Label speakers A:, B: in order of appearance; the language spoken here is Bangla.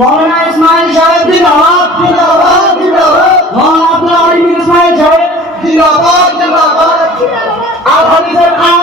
A: মৌলানা ইসমাইল সাহেব জিন্দাবাদ জিন্দাবাদ জিন্দাবাদ। মৌলানা আব্দুল আলিম ইসমাইল সাহেব
B: জিন্দাবাদ জিন্দাবাদ।
A: আল